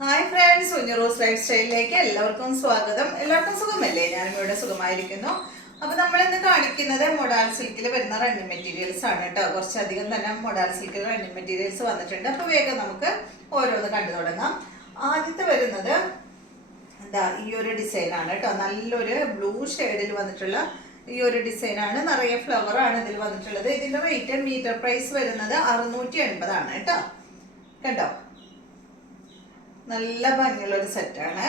Hi friends, കുഞ്ഞുറോസ് life സ്റ്റൈലിലേക്ക് എല്ലാവർക്കും സ്വാഗതം. എല്ലാവർക്കും സുഖമല്ലേ? ഞാനും ഇവിടെ സുഖമായിരിക്കുന്നു. അപ്പൊ നമ്മൾ ഇന്ന് കാണിക്കുന്നത് മൊഡാൾ സിൽക്കിൽ വരുന്ന റണ്ണിങ് മെറ്റീരിയൽസ് ആണ് കേട്ടോ. കുറച്ചധികം തന്നെ മൊഡാൾ സിൽക്കിൽ റണ്ണിങ് മെറ്റീരിയൽസ് വന്നിട്ടുണ്ട്. അപ്പൊ വേഗം നമുക്ക് ഓരോന്ന് കണ്ടു തുടങ്ങാം. ആദ്യത്തെ വരുന്നത് എന്താ ഈ ഒരു ഡിസൈൻ ആണ് കേട്ടോ. നല്ലൊരു ബ്ലൂ ഷെയ്ഡിൽ വന്നിട്ടുള്ള ഈ ഒരു ഡിസൈൻ ആണ്. നിറയെ ഫ്ലവർ ആണ് ഇതിൽ വന്നിട്ടുള്ളത്. ഇതിന്റെ റേറ്റ് മീറ്റർ പ്രൈസ് വരുന്നത് 680 ആണ് കേട്ടോ. കണ്ടോ, നല്ല ഭംഗിയുള്ള ഒരു സെറ്റാണ്.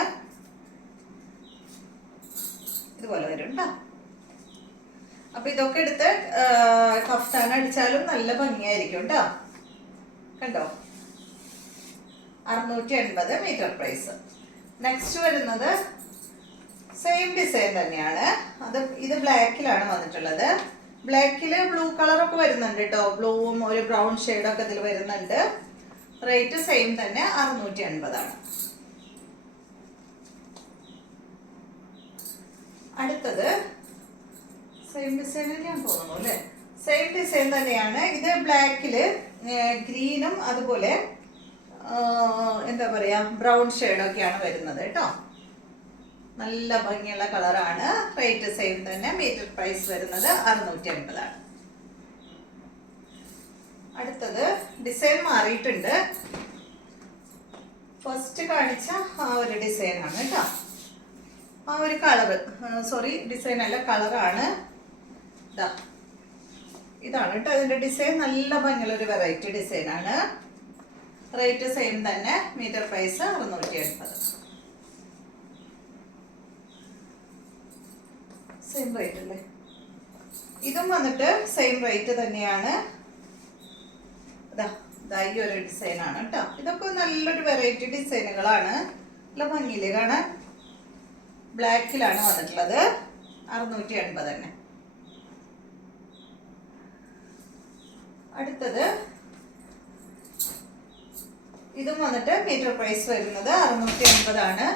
ഇതുപോലെ വരും കേട്ടോ. അപ്പൊ ഇതൊക്കെ എടുത്ത് കഫ്താൻ അടിച്ചാലും നല്ല ഭംഗിയായിരിക്കും കേട്ടോ. കണ്ടോ, 680 മീറ്റർ പ്രൈസ്. നെക്സ്റ്റ് വരുന്നത് സെയിം ഡിസൈൻ തന്നെയാണ്. ഇത് ബ്ലാക്കിലാണ് വന്നിട്ടുള്ളത്. ബ്ലാക്കില് ബ്ലൂ കളറൊക്കെ വരുന്നുണ്ട് കേട്ടോ. ബ്ലൂവും ഒരു ബ്രൗൺ ഷെയ്ഡൊക്കെ ഇതിൽ വരുന്നുണ്ട്. റേറ്റ് സെയിം തന്നെ 680 ആണ്. അടുത്തത് സെയിം ഡിസൈൻ തന്നെയാണ് തോന്നുന്നു അല്ലേ? സെയിം ഡിസൈൻ തന്നെയാണ്. ഇത് ബ്ലാക്കില് ഗ്രീനും അതുപോലെ എന്താ പറയാ ബ്രൗൺ ഷെയ്ഡൊക്കെയാണ് വരുന്നത് കേട്ടോ. നല്ല ഭംഗിയുള്ള കളറാണ്. റേറ്റ് സെയിം തന്നെ. മീറ്റർ പ്രൈസ് വരുന്നത് 680 ആണ്. അടുത്തത് ഡിസൈൻ മാറിയിട്ടുണ്ട്. ഫസ്റ്റ് കാണിച്ച ആ ഒരു ഡിസൈൻ ആണ് കേട്ടോ. ആ ഒരു കളറ്, സോറി ഡിസൈൻ അല്ല, കളറാണ്. ഇതാണ് കേട്ടോ ഇതിന്റെ ഡിസൈൻ. നല്ല ഭംഗിയുള്ള ഒരു വെറൈറ്റി ഡിസൈൻ ആണ്. റേറ്റ് സെയിം തന്നെ. Metre price 680. സെയിം റേറ്റ് അല്ലേ? ഇതും വന്നിട്ട് സെയിം റേറ്റ് തന്നെയാണ്. ഈ ഒരു ഡിസൈൻ ആണ് കേട്ടോ. ഇതൊക്കെ നല്ലൊരു വെറൈറ്റി ഡിസൈനുകളാണ്. നല്ല ഭംഗിയില് കാണാൻ. ബ്ലാക്കിലാണ് വന്നിട്ടുള്ളത്. 680 തന്നെ. അടുത്തത് ഇതും വന്നിട്ട് മീറ്റർ പ്രൈസ് വരുന്നത് 680 ആണ്.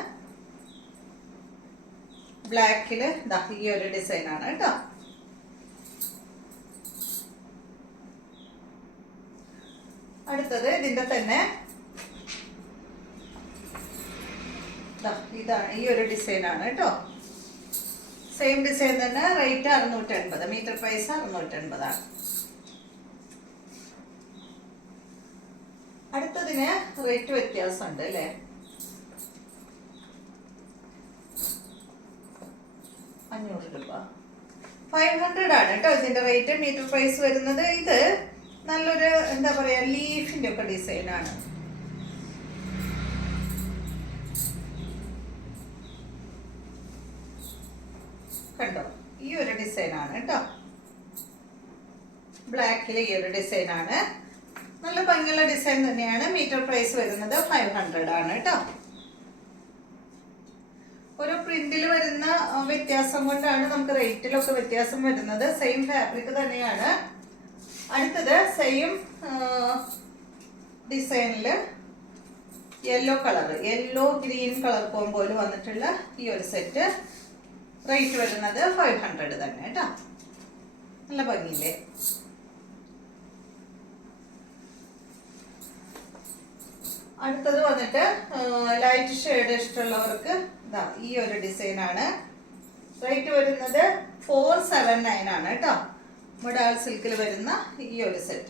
ബ്ലാക്കില് ഈ ഒരു ഡിസൈൻ ആണ് കേട്ടോ. അടുത്തത് ഇതിന്റെ തന്നെ ഇതാണ്. ഈ ഒരു ഡിസൈൻ ആണ് കേട്ടോ. സെയിം ഡിസൈൻ തന്നെ. റേറ്റ് 680. മീറ്റർ പ്രൈസ് 680 ആണ്. അടുത്തതിന് റേറ്റ് വ്യത്യാസമുണ്ട് അല്ലേ? 500 രൂപ. 500 ആണ് കേട്ടോ ഇതിന്റെ റേറ്റ്. മീറ്റർ പ്രൈസ് വരുന്നത്. ഇത് നല്ലൊരു എന്താ പറയാ ലീഫിന്റെ ഒക്കെ ഡിസൈൻ ആണ്. കണ്ടോ, ഈ ഒരു ഡിസൈൻ ആണ് കേട്ടോ. ബ്ലാക്കിൽ ഈ ഒരു ഡിസൈൻ ആണ്. നല്ല ഭംഗിയുള്ള ഡിസൈൻ തന്നെയാണ്. മീറ്റർ പ്രൈസ് വരുന്നത് 500 ആണ് കേട്ടോ. ഒരു പ്രിന്റിൽ വരുന്ന വ്യത്യാസം കൊണ്ടാണ് നമുക്ക് റേറ്റിലൊക്കെ വ്യത്യാസം വരുന്നത്. സെയിം ഫാബ്രിക് തന്നെയാണ്. അടുത്തത് സെയിം ഡിസൈനില് yellow colour, yellow green colour കോമ്പോയിൽ വന്നിട്ടുള്ള ഈ ഒരു സെറ്റ്. റേറ്റ് വരുന്നത് 500 തന്നെ കേട്ടോ. നല്ല ഭംഗിയില്ലേ? അടുത്തത് വന്നിട്ട് ലൈറ്റ് ഷെയ്ഡ് ഇഷ്ടമുള്ളവർക്ക് ഈ ഒരു ഡിസൈൻ ആണ്. റേറ്റ് വരുന്നത് 479 ആണ് കേട്ടോ. മൊഡാൾ സിൽക്കിൽ വരുന്ന ഈ ഒരു സെറ്റ്,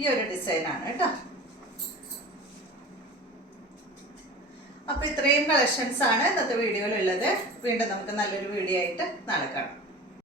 ഈ ഒരു ഡിസൈൻ ആണ് കേട്ടോ. അപ്പൊ ഇത്രയും കളക്ഷൻസ് ആണ് ഇന്നത്തെ വീഡിയോയിലുള്ളത്. വീണ്ടും നമുക്ക് നല്ലൊരു വീഡിയോ ആയിട്ട് നാളെ കാണാം.